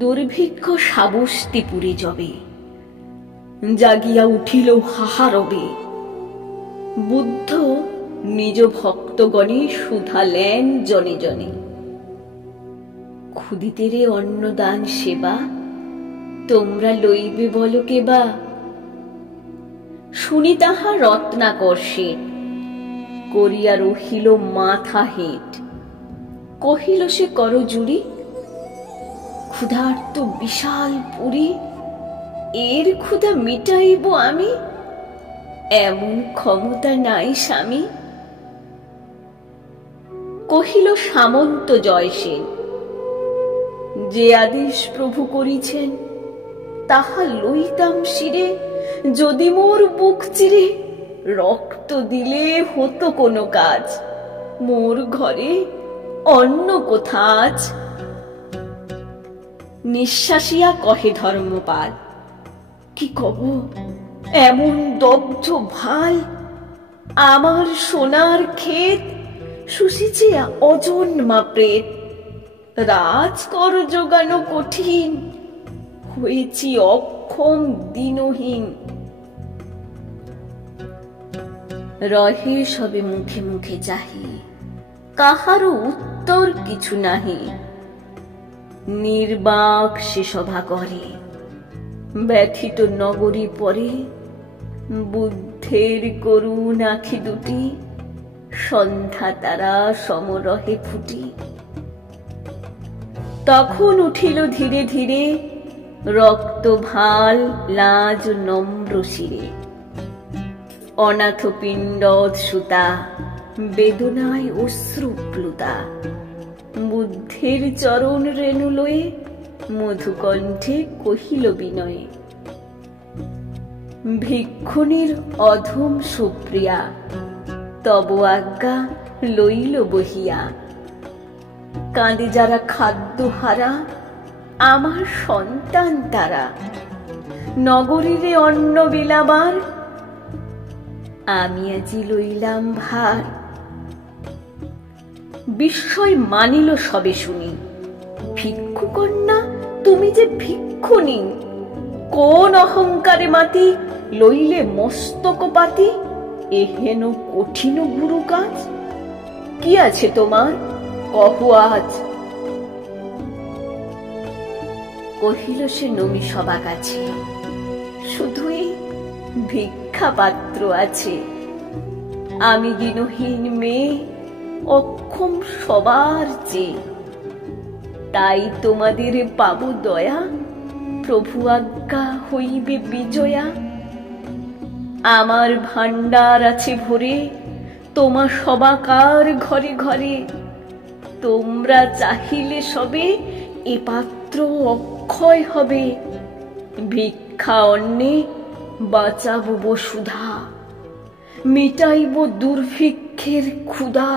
দুর্ভিক্ষ সাবস্তি পুরে যাবে, জাগিয়া উঠিল হাহারবে। বুদ্ধ নিজ ভক্তগণে শুধালেন জনে জনে, ক্ষুদিতেরে অন্নদান সেবা তোমরা লইবে বলো কেবা? শুনি তাহা রত্নাকর শেঠ করিয়া রহিল মাথা হেঁট। কহিল সে করজুড়ি, ক্ষুধার্ত বিশাল পুরী, এর ক্ষুধা মিটাইব আমি? এমন ক্ষমতা নাই স্বামী। কহিল সামন্ত জয়সেন, যে আদেশ প্রভু করিছেন তাহা লইতাম শিরে, যদি মোর বুক চিরে রক্ত দিলে হতো কোনো কাজ, মোর ঘরে অন্ন কোথা আজ? নিঃশ্বাসিয়া কহে ধর্মপাল, কি কব এমন দগ্ধ ভাল, আমার সোনার ক্ষেত শুষিছে অজন্মা প্রেত। রাজ কর জোগানো কঠিন, হয়েছি অক্ষম দিনহীন। রহে সবে মুখে মুখে চাহি, কাহারও উত্তর কিছু নাহি। নির্বাক সে সভা করে, ব্যথিত নগরী পরে। বুদ্ধের করুণ আখি দুটি, সন্ধ্যা তারা সমরহে ফুটি। তখন উঠিল ধীরে ধীরে, রক্ত ভাল লাজ নম্র শিরে। অনাথ পিণ্ডদ সুতা, বেদনায় অশ্রুপ্লুতা। বুদ্ধের চরণ রেণু লয়ে, মধুকণ্ঠে কহিল বিনয়ে, ভিক্ষুণীর অধম সুপ্রিয়া, তব আজ্ঞা লইল বহিয়া। কাঁদে যারা খাদ্য হারা, আমার সন্তান তারা। নগরীরে অন্ন বিলাবার, আমি আজি লইলাম ভার। বিস্ময় মানিল সবে শুনি, ভিক্ষু কন্যা তুমি যে ভিক্ষুণী। কোন অহংকারে মাতি লইলে মস্তক পাতি, এহেন কঠিন গুরু কাজ? কি আছে তোমার কহ আজ? কহিল সে নমি সবা কাছে, শুধুই ভিক্ষা পাত্র আছে। আমি দিনহীন মেয়ে, অক্ষম সবার চেয়ে। তাই তোমাদের পাবো দয়া, প্রভু আজ্ঞা হইবে বিজয়া। আমার ভাণ্ডার আছে ভরে, তোমা সবাকার ঘরে ঘরে। তোমরা চাহিলে সবে, এ পাত্র অক্ষয় হবে। ভিক্ষা অন্নে বাঁচাবো বসুধা, মিটাইব দুর্ভিক্ষের ক্ষুধা।